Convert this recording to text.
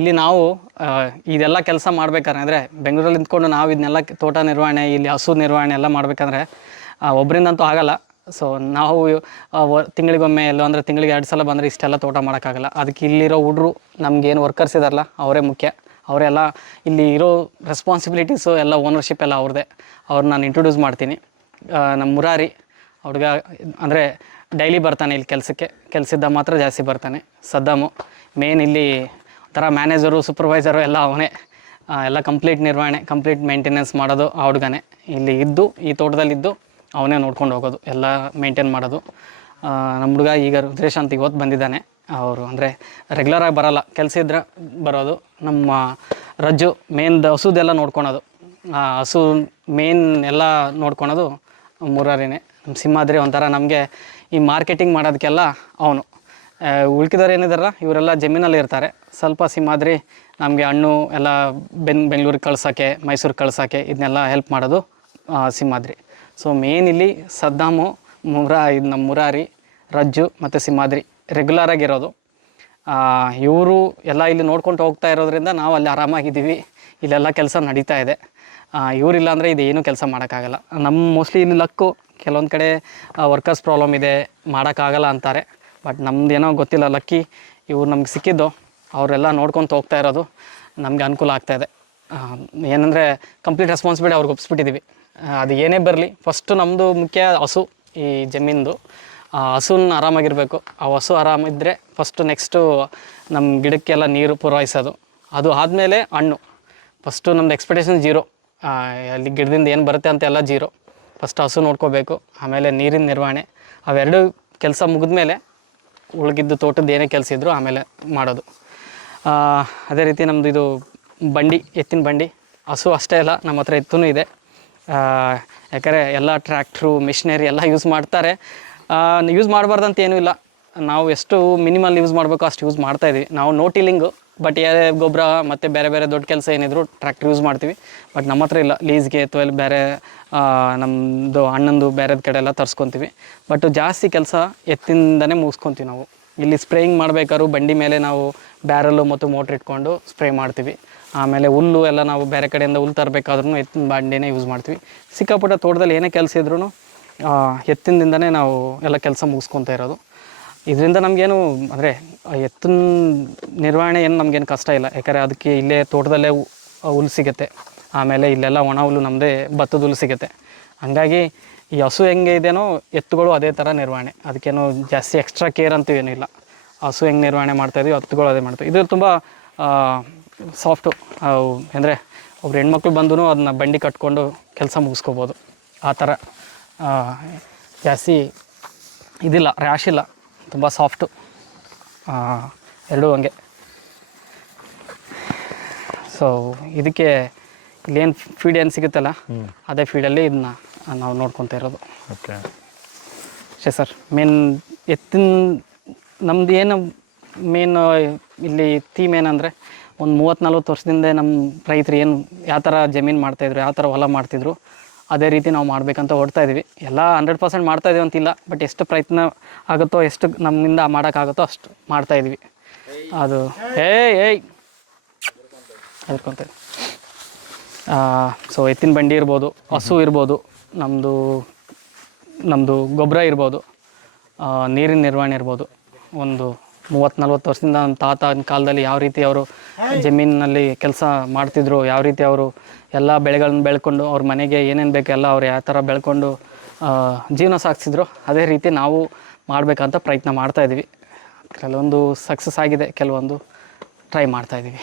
ಇಲ್ಲಿ ನಾವು ಇದೆಲ್ಲ ಕೆಲಸ ಮಾಡ್ಬೇಕಾದ್ರೆ ಬೆಂಗಳೂರಲ್ಲಿ ನಿಂತ್ಕೊಂಡು ನಾವು ಇದನ್ನೆಲ್ಲ ತೋಟ ನಿರ್ವಹಣೆ, ಇಲ್ಲಿ ಹಸು ನಿರ್ವಹಣೆ ಎಲ್ಲ ಮಾಡ್ಬೇಕಂದ್ರೆ ಒಬ್ಬರಿಂದಂತೂ ಆಗಲ್ಲ. ಸೊ ನಾವು ತಿಂಗಳಿಗೊಮ್ಮೆ ಎಲ್ಲೋ ಅಂದರೆ ತಿಂಗಳಿಗೆ ಎರಡು ಸಲ ಬಂದರೆ ಇಷ್ಟೆಲ್ಲ ತೋಟ ಮಾಡೋಕ್ಕಾಗಲ್ಲ. ಅದಕ್ಕೆ ಇಲ್ಲಿರೋ ಹುಡ್ರು ನಮಗೇನು ವರ್ಕರ್ಸ್ ಇದಾರಲ್ಲ, ಅವರೇ ಮುಖ್ಯ. ಅವರೆಲ್ಲ ಇಲ್ಲಿ ಇರೋ ರೆಸ್ಪಾನ್ಸಿಬಿಲಿಟೀಸು ಎಲ್ಲ ಓನರ್ಶಿಪ್ ಎಲ್ಲ ಅವ್ರದ್ದೇ. ಅವ್ರನ್ನ ನಾನು ಇಂಟ್ರೊಡ್ಯೂಸ್ ಮಾಡ್ತೀನಿ. ನಮ್ಮ ಮುರಾರಿ ಹುಡುಗ ಅಂದರೆ ಡೈಲಿ ಬರ್ತಾನೆ ಇಲ್ಲಿ ಕೆಲಸಕ್ಕೆ. ಕೆಲಸದ ಮಾತ್ರ ಜಾಸ್ತಿ ಬರ್ತಾನೆ. ಸದ್ದಾಮು ಮೇನ್ ಇಲ್ಲಿ ಒಂಥರ ಮ್ಯಾನೇಜರು ಸೂಪರ್ವೈಸರು ಎಲ್ಲ ಅವನೇ. ಎಲ್ಲ ಕಂಪ್ಲೀಟ್ ನಿರ್ವಹಣೆ ಕಂಪ್ಲೀಟ್ ಮೇಂಟೆನೆನ್ಸ್ ಮಾಡೋದು ಆ ಹುಡುಗನೇ. ಇಲ್ಲಿ ಇದ್ದು, ಈ ತೋಟದಲ್ಲಿದ್ದು ಅವನೇ ನೋಡ್ಕೊಂಡು ಹೋಗೋದು, ಎಲ್ಲ ಮೇಂಟೈನ್ ಮಾಡೋದು. ನಮ್ಮ ಹುಡುಗ ಈಗ ರುದ್ರೇಶ್ ಅಂತ ಇವತ್ತು ಬಂದಿದ್ದಾನೆ. ಅವರು ಅಂದರೆ ರೆಗ್ಯುಲರಾಗಿ ಬರೋಲ್ಲ, ಕೆಲಸ ಇದ್ರೆ ಬರೋದು. ನಮ್ಮ ರಜ್ಜು ಮೇನ್ ಹಸುದೆಲ್ಲ ನೋಡ್ಕೊಳೋದು. ಹಸು ಮೇನ್ ಎಲ್ಲ ನೋಡ್ಕೊಳೋದು ಮೂರಾರಿನೇ. ನಮ್ಮ ಸಿಂಹಾದ್ರಿ ಒಂಥರ ನಮಗೆ ಈ ಮಾರ್ಕೆಟಿಂಗ್ ಮಾಡೋದಕ್ಕೆಲ್ಲ ಅವನು. ಉಳ್ಕಿದವ್ರು ಏನಿದಾರಲ್ಲ ಇವರೆಲ್ಲ ಜಮೀನಲ್ಲಿ ಇರ್ತಾರೆ. ಸ್ವಲ್ಪ ಸಿಂಹಾದ್ರಿ ನಮಗೆ ಹಣ್ಣು ಎಲ್ಲ ಬೆನ್, ಬೆಂಗಳೂರಿಗೆ ಕಳ್ಸೋಕ್ಕೆ, ಮೈಸೂರಿಗೆ ಕಳ್ಸೋಕ್ಕೆ ಇದನ್ನೆಲ್ಲ ಹೆಲ್ಪ್ ಮಾಡೋದು ಸಿಮ್ಮಾದ್ರಿ ಸೊ ಮೇನ್ ಇಲ್ಲಿ ಸದ್ದಾಮು, ಮುರಾ, ಇದು ನಮ್ಮ ಮುರಾರಿ, ರಜ್ಜು ಮತ್ತು ಸಿಂಹಾದ್ರಿ ರೆಗ್ಯುಲರಾಗಿರೋದು ಇವರು ಎಲ್ಲ ಇಲ್ಲಿ ನೋಡ್ಕೊಂಡು ಹೋಗ್ತಾ ಇರೋದ್ರಿಂದ ನಾವು ಅಲ್ಲಿ ಆರಾಮಾಗಿದ್ದೀವಿ. ಇಲ್ಲೆಲ್ಲ ಕೆಲಸ ನಡೀತಾ ಇದೆ. ಇವರಿಲ್ಲ ಅಂದರೆ ಇದೇನು ಕೆಲಸ ಮಾಡೋಕ್ಕಾಗಲ್ಲ. ನಮ್ಮ ಮೋಸ್ಟ್ಲಿ ಇಲ್ಲಿ ಲಕ್ಕು ಕೆಲವೊಂದು ಕಡೆ ವರ್ಕರ್ಸ್ ಪ್ರಾಬ್ಲಮ್ ಇದೆ, ಮಾಡೋಕ್ಕಾಗಲ್ಲ ಅಂತಾರೆ. ಬಟ್ ನಮ್ದೇನೋ ಗೊತ್ತಿಲ್ಲ ಲಕ್ಕಿ ಇವ್ರು ನಮ್ಗೆ ಸಿಕ್ಕಿದ್ದು, ಅವರೆಲ್ಲ ನೋಡ್ಕೊತ ಹೋಗ್ತಾ ಇರೋದು ನಮಗೆ ಅನುಕೂಲ ಆಗ್ತಾ ಇದೆ. ಏನಂದರೆ ಕಂಪ್ಲೀಟ್ ರೆಸ್ಪಾನ್ಸಿಬಿಲಿಟಿ ಅವ್ರಿಗೆ ಒಪ್ಪಿಸ್ಬಿಟ್ಟಿದ್ದೀವಿ ಅದು ಏನೇ ಬರಲಿ ಫಸ್ಟು ನಮ್ಮದು ಮುಖ್ಯ ಹಸು ಈ ಜಮೀನ್ದು. ಆ, ಹಸುನ ಆರಾಮಾಗಿರಬೇಕು. ಆ ಹಸು ಆರಾಮಿದ್ದರೆ ಫಸ್ಟು ನೆಕ್ಸ್ಟು ನಮ್ಮ ಗಿಡಕ್ಕೆಲ್ಲ ನೀರು ಪೂರೈಸೋದು. ಅದು ಆದಮೇಲೆ ಹಣ್ಣು. ಫಸ್ಟು ನಮ್ದು ಎಕ್ಸ್ಪೆಕ್ಟೇಷನ್ ಜೀರೋ ಅಲ್ಲಿ ಗಿಡದಿಂದ ಏನು ಬರುತ್ತೆ ಅಂತೆಲ್ಲ ಜೀರೋ ಫಸ್ಟ್ ಹಸು ನೋಡ್ಕೋಬೇಕು, ಆಮೇಲೆ ನೀರಿನ ನಿರ್ವಹಣೆ. ಅವೆರಡು ಕೆಲಸ ಮುಗಿದ್ಮೇಲೆ ಉಳ್ಗಿದ್ದು ತೋಟದ ಏನೇ ಕೆಲಸ ಇದ್ದರೂ ಆಮೇಲೆ ಮಾಡೋದು. ಅದೇ ರೀತಿ ನಮ್ಮದು ಇದು ಬಂಡಿ, ಎತ್ತಿನ ಬಂಡಿ, ಹಸು ಅಷ್ಟೇ ಅಲ್ಲ, ನಮ್ಮ ಹತ್ರ ಎತ್ತೂ ಇದೆ. ಯಾಕಂದರೆ ಎಲ್ಲ ಟ್ರ್ಯಾಕ್ಟ್ರು, ಮಿಷಿನರಿ ಎಲ್ಲ ಯೂಸ್ ಮಾಡ್ತಾರೆ. ಯೂಸ್ ಮಾಡಬಾರ್ದಂತ ಏನೂ ಇಲ್ಲ. ನಾವು ಎಷ್ಟು ಮಿನಿಮಲ್ ಯೂಸ್ ಮಾಡಬೇಕು ಅಷ್ಟು ಯೂಸ್ ಮಾಡ್ತಾಯಿದ್ವಿ ನಾವು ನೋ ಟಿಲ್ಲಿಂಗು ಬಟ್ ಯಾರೇ ಗೊಬ್ಬರ ಮತ್ತು ಬೇರೆ ಬೇರೆ ದೊಡ್ಡ ಕೆಲಸ ಏನಿದ್ರು ಟ್ರ್ಯಾಕ್ಟ್ರ್ ಯೂಸ್ ಮಾಡ್ತೀವಿ. ಬಟ್ ನಮ್ಮ ಹತ್ರ ಇಲ್ಲ. ಲೀಸ್ಗೆ ಅಥವಾ ಇಲ್ಲಿ ಬೇರೆ ನಮ್ಮದು ಅಣ್ಣಂದು ಬೇರೆದ ಕಡೆ ಎಲ್ಲ ತರಿಸ್ಕೊತೀವಿ. ಬಟ್ ಜಾಸ್ತಿ ಕೆಲಸ ಎತ್ತಿಂದನೇ ಮುಗಿಸ್ಕೊತೀವಿ ನಾವು. ಇಲ್ಲಿ ಸ್ಪ್ರೇಯಿಂಗ್ ಮಾಡ್ಬೇಕಾದ್ರು ಬಂಡಿ ಮೇಲೆ ನಾವು ಬ್ಯಾರಲ್ಲು ಮತ್ತು ಮೋಟ್ರ್ ಇಟ್ಕೊಂಡು ಸ್ಪ್ರೇ ಮಾಡ್ತೀವಿ. ಆಮೇಲೆ ಹುಲ್ಲು ಎಲ್ಲ ನಾವು ಬೇರೆ ಕಡೆಯಿಂದ ಹುಲ್ಲು ತರಬೇಕಾದ್ರೂ ಎತ್ತಿನ ಬಂಡಿನೇ ಯೂಸ್ ಮಾಡ್ತೀವಿ. ಸಿಕ್ಕಾಪುಟ್ಟ ತೋಟದಲ್ಲಿ ಏನೇ ಕೆಲಸ ಇದ್ರೂ ಎತ್ತಿನಿಂದನೇ ನಾವು ಎಲ್ಲ ಕೆಲಸ ಮುಗಿಸ್ಕೊತಾ ಇರೋದು. ಇದರಿಂದ ನಮಗೇನು ಅಂದರೆ ಎತ್ತಿನ ನಿರ್ವಹಣೆ ಏನು ನಮಗೇನು ಕಷ್ಟ ಇಲ್ಲ. ಯಾಕಂದರೆ ಅದಕ್ಕೆ ಇಲ್ಲೇ ತೋಟದಲ್ಲೇ ಹುಲ್ ಸಿಗುತ್ತೆ. ಆಮೇಲೆ ಇಲ್ಲೆಲ್ಲ ಒಣ ಹುಲ್ಲು ನಮ್ಮದೇ ಭತ್ತದ ಹುಲ್ಲು ಸಿಗುತ್ತೆ. ಹಂಗಾಗಿ ಈ ಹಸು ಹೆಂಗೆ ಇದೆಯೋ ಎತ್ತುಗಳು ಅದೇ ಥರ ನಿರ್ವಹಣೆ. ಅದಕ್ಕೇನು ಜಾಸ್ತಿ ಎಕ್ಸ್ಟ್ರಾ ಕೇರ್ ಅಂತೂ ಏನಿಲ್ಲ ಹಸು ಹೆಂಗೆ ನಿರ್ವಹಣೆ ಮಾಡ್ತಾಯಿದ್ವಿ ಹತ್ತುಗಳು ಅದೇ ಮಾಡ್ತೀವಿ ಇದು ತುಂಬ ಸಾಫ್ಟು ಅಂದರೆ ಒಬ್ರು ಹೆಣ್ಮಕ್ಳು ಬಂದು ಅದನ್ನ ಬಂಡಿ ಕಟ್ಕೊಂಡು ಕೆಲಸ ಮುಗಿಸ್ಕೋಬೋದು. ಆ ಥರ ಜಾಸ್ತಿ ಇದಿಲ್ಲ ರ್ಯಾಶ್ ಇಲ್ಲ. ತುಂಬ ಸಾಫ್ಟು. ಎರಡೂ ಹಂಗೆ. ಸೊ ಇದಕ್ಕೆ ಇಲ್ಲೇನು ಫೀಡ್ ಏನು ಸಿಗುತ್ತಲ್ಲ ಅದೇ ಫೀಡಲ್ಲಿ ಇದನ್ನ ನಾವು ನೋಡ್ಕೊತಾ ಇರೋದು. ಓಕೆ ಅಷ್ಟೇ ಸರ್ ಮೇನ್ ಎತ್ತಿನ ನಮ್ದು ಏನು ಮೇನ್ ಇಲ್ಲಿ ಥೀಮ್ ಏನಂದರೆ ಒಂದು ಮೂವತ್ತು ನಲ್ವತ್ತು ವರ್ಷದಿಂದ ನಮ್ಮ ರೈತರು ಏನು ಯಾವ ಥರ ಜಮೀನು ಮಾಡ್ತಾಯಿದ್ರು ಯಾವ ಥರ ಹೊಲ ಮಾಡ್ತಿದ್ರು ಅದೇ ರೀತಿ ನಾವು ಮಾಡಬೇಕಂತ ಹೊಡ್ತಾ ಇದೀವಿ ಎಲ್ಲ ಹಂಡ್ರೆಡ್ ಪರ್ಸೆಂಟ್ ಮಾಡ್ತಾ ಇದೀವಿ ಅಂತಿಲ್ಲ ಬಟ್ ಎಷ್ಟು ಪ್ರಯತ್ನ ಆಗುತ್ತೋ, ಎಷ್ಟು ನಮ್ಮಿಂದ ಮಾಡೋಕ್ಕಾಗುತ್ತೋ ಅಷ್ಟು ಮಾಡ್ತಾ ಇದೀವಿ ಅದು, ಏಯ್ ಏಯ್. ಹೆದರ್ಕೊಂತ ಸೊ ಎತ್ತಿನ ಬಂಡಿ ಇರ್ಬೋದು, ಹಸು ಇರ್ಬೋದು ನಮ್ಮದು ನಮ್ಮದು ಗೊಬ್ಬರ ಇರ್ಬೋದು ನೀರಿನ ನಿರ್ವಹಣೆ ಇರ್ಬೋದು. ಒಂದು ಮೂವತ್ತು ನಲ್ವತ್ತು ವರ್ಷದಿಂದ ನಮ್ಮ ತಾತನ ಕಾಲದಲ್ಲಿ ಯಾವ ರೀತಿ ಅವರು ಜಮೀನಿನಲ್ಲಿ ಕೆಲಸ ಮಾಡ್ತಿದ್ರು, ಯಾವ ರೀತಿ ಅವರು ಎಲ್ಲ ಬೆಳೆಗಳನ್ನ ಬೆಳ್ಕೊಂಡು ಅವ್ರ ಮನೆಗೆ ಏನೇನು ಬೇಕು ಎಲ್ಲ ಅವ್ರು ಯಾವ ಥರ ಬೆಳ್ಕೊಂಡು ಜೀವನ ಸಾಗಿಸಿದ್ರು, ಅದೇ ರೀತಿ ನಾವು ಮಾಡಬೇಕಂತ ಪ್ರಯತ್ನ ಮಾಡ್ತಾಯಿದ್ದೀವಿ ಕೆಲವೊಂದು ಸಕ್ಸಸ್ ಆಗಿದೆ, ಕೆಲವೊಂದು ಟ್ರೈ ಮಾಡ್ತಾಯಿದ್ದೀವಿ